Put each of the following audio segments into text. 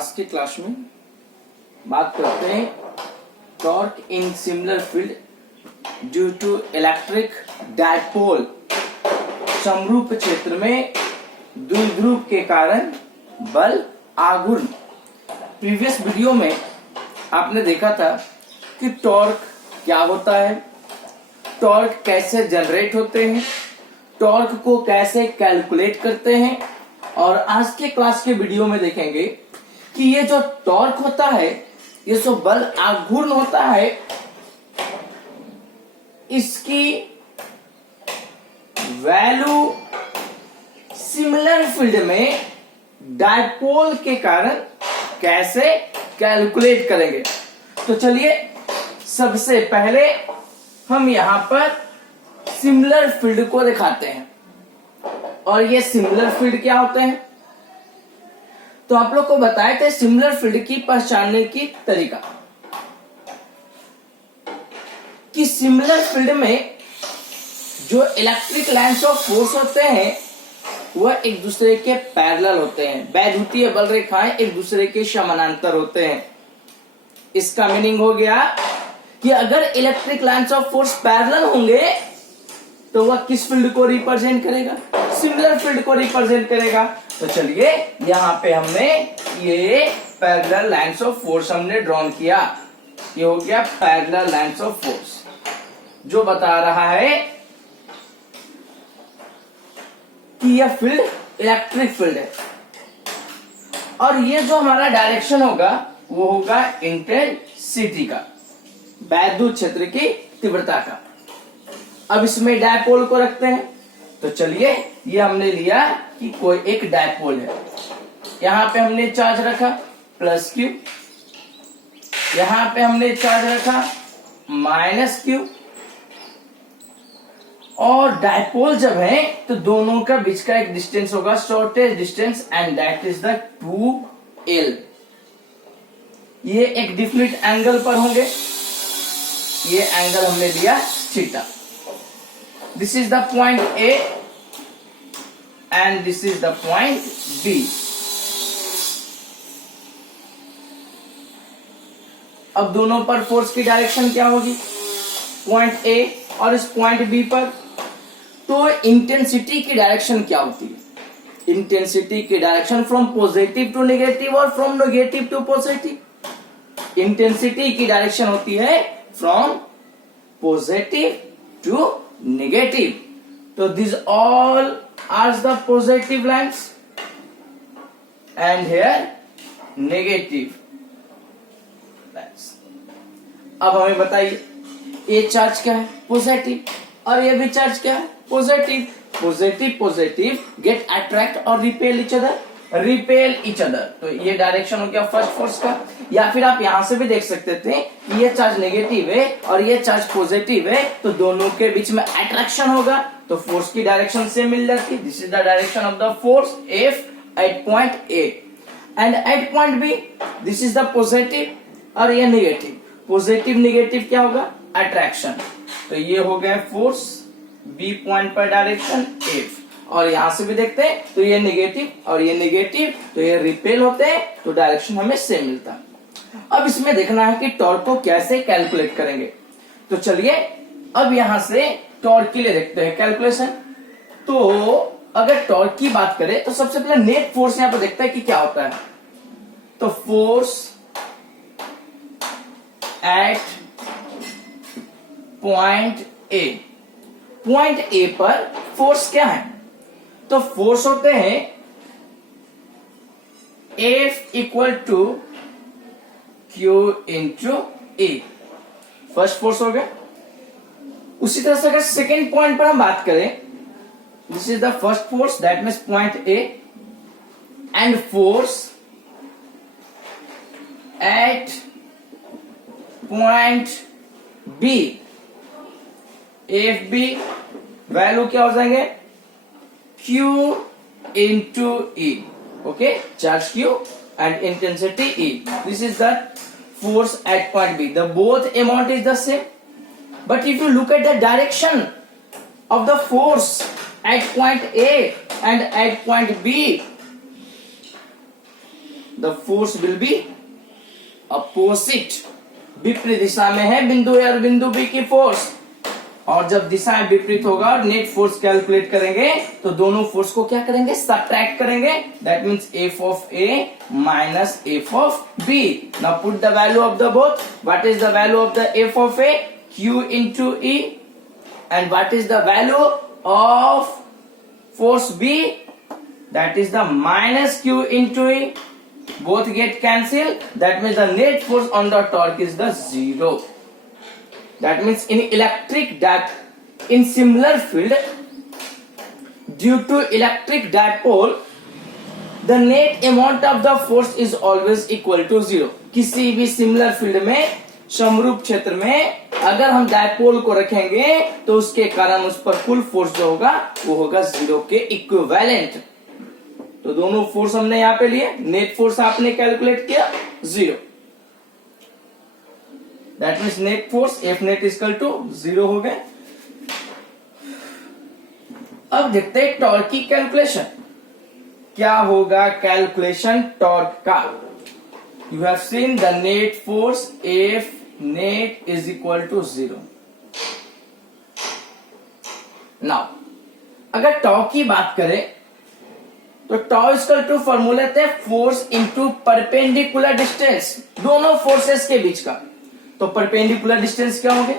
आज के क्लास में बात करते हैं torque in similar field due to electric dipole. समरूप क्षेत्र में द्विध्रुव के कारण बल आघूर्ण। प्रीवियस वीडियो में आपने देखा था कि टॉर्क क्या होता है, टॉर्क कैसे जनरेट होते हैं, टॉर्क को कैसे कैलकुलेट करते हैं। और आज के क्लास के वीडियो में देखेंगे कि ये जो टॉर्क होता है, ये जो बल आघूर्ण होता है, इसकी वैल्यू सिमिलर फील्ड में डायपोल के कारण कैसे कैलकुलेट करेंगे। तो चलिए सबसे पहले हम यहां पर सिमिलर फील्ड को दिखाते हैं। और ये सिमिलर फील्ड क्या होते हैं, तो आप लोग को बताए थे सिमिलर फील्ड की पहचानने की तरीका कि सिमिलर फील्ड में जो इलेक्ट्रिक लाइन्स ऑफ फोर्स होते हैं वह एक दूसरे के पैरेलल होते हैं। वैद्युतीय बल रेखाएं एक दूसरे के समानांतर होते हैं। इसका मीनिंग हो गया कि अगर electric lines of force parallel होंगे तो वह किस फील्ड को रिप्रेजेंट करेगा, सिमिलर फील्ड को रिप्रेजेंट करेगा। तो चलिए यहां पे हमने ये पैरेलल लाइन्स ऑफ फोर्स हमने ड्रॉन किया। ये हो गया पैरेलल लाइन्स ऑफ फोर्स, जो बता रहा है कि यह फील्ड इलेक्ट्रिक फील्ड है। और ये जो हमारा डायरेक्शन होगा वो होगा इंटेंसिटी का, वैद्युत क्षेत्र की तीव्रता का। अब इसमें डायपोल को रखते हैं। तो चलिए ये हमने लिया कि कोई एक डायपोल है। यहां पे हमने चार्ज रखा प्लस क्यू, यहां पे हमने चार्ज रखा माइनस क्यू। और डायपोल जब है तो दोनों का बीच का एक डिस्टेंस होगा shortest distance, and that is the 2L। ये एक डिफिनिट एंगल पर होंगे। ये एंगल हमने लिया theta. This is the point A and this is the point B. अब दोनों पर फोर्स की डायरेक्शन क्या होगी, पॉइंट A और इस पॉइंट B पर। तो इंटेंसिटी की डायरेक्शन क्या होती है, इंटेंसिटी की direction from positive to negative और from negative to positive. Intensity की डायरेक्शन होती है from positive to negative. So these all are the positive lines and here negative lines. अब हमें बताइए ये चार्ज क्या है, पॉजिटिव, और ये भी चार्ज क्या है, positive. Positive positive get attract और repel each other, repel each other. तो ये डायरेक्शन हो गया फर्स्ट फोर्स का। या फिर आप यहां से भी देख सकते थे कि ये चार्ज नेगेटिव है और ये चार्ज पॉजिटिव है, तो दोनों के बीच में अट्रैक्शन होगा, तो फोर्स की डायरेक्शन से मिल जाती है। This is the direction of the force F at point A and at point B। This is the positive और ये नेगेटिव। पॉजिटिव नेगेटिव क्या होगा, अट्रैक्शन। तो ये हो गया फोर्स B पॉइंट पर डायरेक्शन F। और यहां से भी देखते हैं तो ये नेगेटिव और ये नेगेटिव, तो ये रिपेल होते हैं, तो डायरेक्शन हमें सेम मिलता है। अब इसमें देखना है कि टॉर्क को कैसे कैलकुलेट करेंगे। तो चलिए अब यहां से टॉर्क के लिए देखते हैं कैलकुलेशन। तो अगर टॉर्क की बात करें तो सबसे पहले नेट फोर्स यहां पर देखते हैं कि क्या होता है। तो force at point A, point A पर फोर्स क्या है, तो फोर्स होते हैं F equal to Q into A, first force हो गया। उसी तरह से अगर सेकेंड पॉइंट पर हम बात करें, this is the first force, that means point A, and force at point B, F B value क्या हो जाएंगे, Q into E. Okay, charge Q and intensity E. This is the force at point B. The both amount is the same. But if you look at the direction of the force at point A and at point B, the force will be opposite, विपरीत दिशा में है बिंदु ए और बिंदु B की force, और जब दिशाएं विपरीत होगा और नेट फोर्स कैलकुलेट करेंगे तो दोनों फोर्स को क्या करेंगे, सब्ट्रैक्ट करेंगे, that means F of A minus F of B. Now put the value of the both, what is the value of the F of A, Q into E, and what is the value of force B, that is the minus q into e, both get cancelled, that means the net force on the torque is the 0. That means in similar field, due to electric dipole, the net amount of the force is always equal to 0. किसी भी similar field में, समरूप क्षेत्र में अगर हम dipole को रखेंगे तो उसके कारण उस पर कुल फोर्स जो होगा वो होगा 0 के इक्विवेलेंट। तो दोनों फोर्स हमने यहां पे लिए, नेट फोर्स आपने कैलकुलेट किया 0, that means net force F net equal to 0 हो गए। अब देखते हैं टॉर्क की कैलकुलेशन क्या होगा। कैलकुलेशन टॉर्क का, you have seen the net force F net is equal to 0। Now अगर टॉर्क की बात करें तो tau equal to formula the force into perpendicular distance, दोनों फोर्सेस के बीच का। तो परपेंडिकुलर डिस्टेंस क्या होंगे,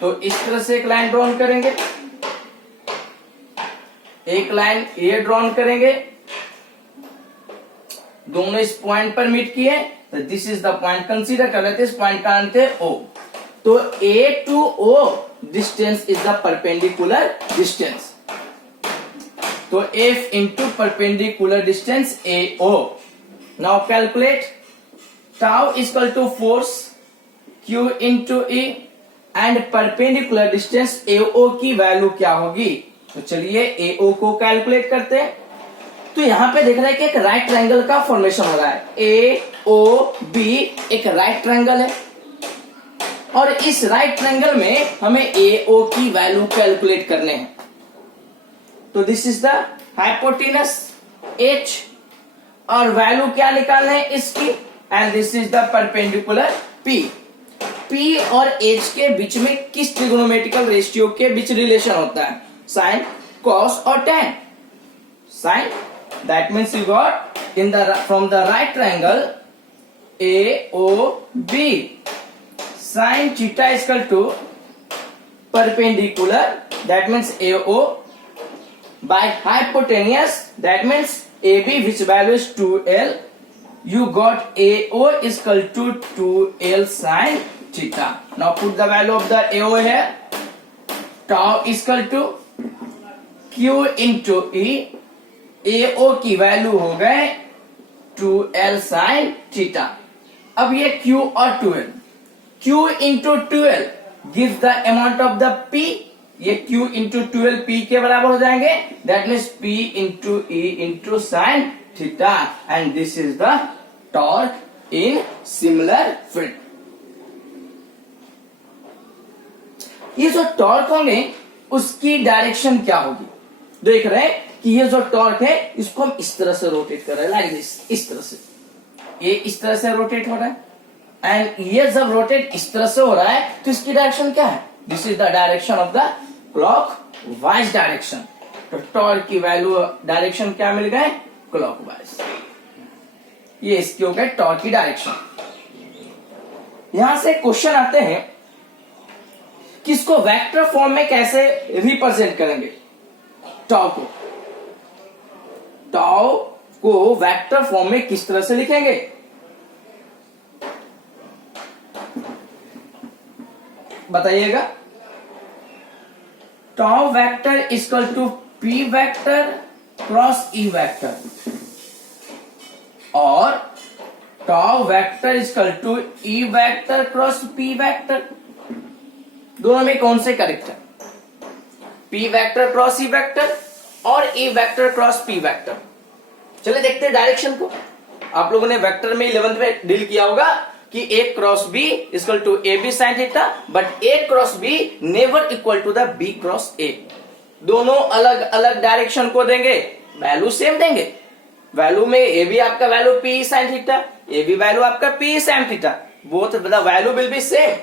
तो इस तरह से एक लाइन ड्रॉन करेंगे, एक लाइन ये ड्रॉन करेंगे, दोनों इस पॉइंट पर मीट किए, तो this is the point consider कर लेते, इस पॉइंट का अंत है ओ। तो A to O distance is the perpendicular distance, तो F into perpendicular distance AO. Now calculate tau is equal to force Q into E and perpendicular distance AO की value क्या होगी। तो चलिए AO को कैलकुलेट करते हैं। तो यहां पे देख रहे हैं कि एक राइट ट्रायंगल का फॉर्मेशन हो रहा है, AOB एक राइट ट्रायंगल है, और इस राइट ट्रायंगल में हमें AO की वैल्यू कैलकुलेट करने हैं। तो this is the hypotenuse H और वैल्यू क्या निकालना है इसकी, and this is the perpendicular P। P और H के बीच में किस ट्रिगोनोमेट्रिकल रेशियो के बीच रिलेशन होता है, साइन, कॉस और tan। Sine, that means you got in the from the right triangle AOB sine theta is equal to perpendicular, that means AO by hypotenuse, that means AB which value is 2L, you got AO is equal to 2L sin theta. Now put the value of the AO here, tau is equal to Q into E, AO की value हो गए 2L sin theta। अब ये Q और 2L, Q into 2L gives the amount of the P, ये Q into 12P के बराबर हो जाएंगे, that means P into E into sine theta, and this is the torque in similar field. ये जो टॉर्क होंगे उसकी डायरेक्शन क्या होगी, देख रहे हैं कि ये जो टॉर्क है इसको हम इस तरह से रोटेट कर रहे हैं, लाइक दिस, इस तरह से, ये इस तरह से रोटेट हो रहा है, एंड ये जब रोटेट इस तरह से हो रहा है तो इसकी डायरेक्शन क्या है, this is the direction of the clockwise direction. तो टॉर्क की वैल्यू डायरेक्शन क्या मिल गए, क्लॉकवाइज। ये इसके हो गए टॉर्क की डायरेक्शन। यहां से क्वेश्चन आते हैं कि इसको वेक्टर फॉर्म में कैसे रिप्रेजेंट करेंगे, टाउ को, टाउ को वेक्टर फॉर्म में किस तरह से लिखेंगे। बताइएगा। Tau vector equal to P vector cross E vector, और tau vector equal to E vector cross P vector. दोनों में कौन से करेक्ट है, P vector cross E vector और E vector cross P vector. चलिए देखते हैं डायरेक्शन को। आप लोगों ने वेक्टर में 11th में डील किया होगा कि A cross B equal to AB sine theta, but A cross B never equal to the B cross A। दोनों अलग अलग डायरेक्शन को देंगे, वैल्यू सेम देंगे, वैल्यू में ए भी आपका वैल्यू पी साइन थीटा, ए भी वैल्यू आपका P sine theta, both the value will be same,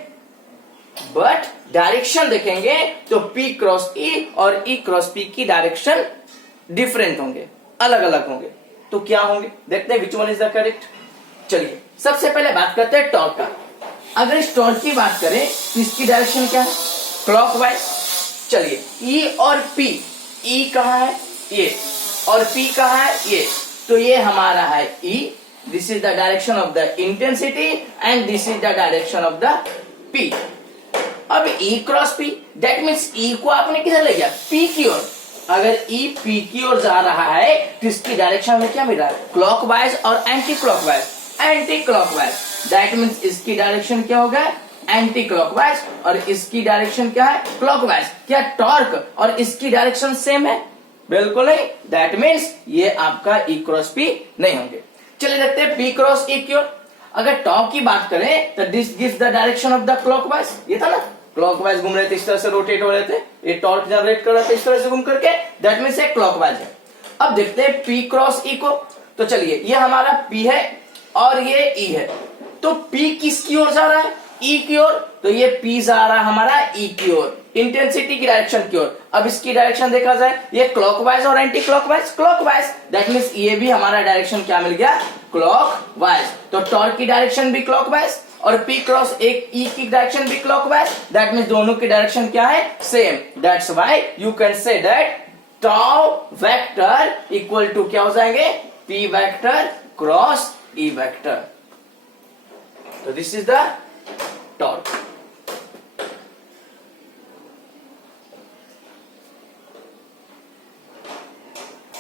but direction देखेंगे तो P क्रॉस E और E क्रॉस P की डायरेक्शन डिफरेंट होंगे, अलग अलग होंगे। तो क्या होंगे देखते हैं, which one is the correct. चलिए सबसे पहले बात करते हैं टॉर्क का। अगर इस टॉर्क की बात करें तो इसकी डायरेक्शन क्या है, क्लॉकवाइज। चलिए E और P, E कहाँ है ये और P कहाँ है ये, तो ये हमारा है E, this is the direction of the intensity and this is the direction of the P। अब E cross P, that means E को आपने किधर ले गया, P की ओर। अगर E P की ओर जा रहा है तो इसकी डायरेक्शन में क्या मिल रहा है, क्लॉकवाइज और anti clockwise, anti clockwise, that means इसकी डायरेक्शन क्या होगा, एंटी क्लॉकवाइज, और इसकी डायरेक्शन क्या है, क्लॉकवाइज। क्या टॉर्क और इसकी डायरेक्शन सेम है, बिल्कुल नहीं, दैट मीन्स ये आपका E क्रॉस P नहीं होंगे। चलिए देखते हैं P क्रॉस E की ओर। अगर टॉर्क की बात करें तो this gives the direction of the clockwise, ये था ना, क्लॉकवाइज घूम रहे थे, इस तरह से रोटेट हो रहे थे, ये टॉर्क जनरेट कर रहा था इस तरह से घूम करके, दैट मीन्स ये क्लॉकवाइज है। अब देखते हैं P क्रॉस E को। तो चलिए ये हमारा P है और ये E है, तो P किसकी ओर जा रहा है, E की ओर, तो ये P जा रहा है हमारा E की ओर, इंटेंसिटी की डायरेक्शन की ओर। अब इसकी डायरेक्शन देखा जाए, ये क्लॉकवाइज और anti clockwise, clockwise, that means ये भी हमारा डायरेक्शन क्या मिल गया, क्लॉकवाइज। तो टॉर्क की डायरेक्शन भी क्लॉकवाइज और P क्रॉस एक E की डायरेक्शन भी क्लॉकवाइज, दैट मीन्स दोनों की डायरेक्शन क्या है, same. That's why you can say that tau vector equal to क्या हो जाएंगे, P vector cross E vector. तो दिस इज द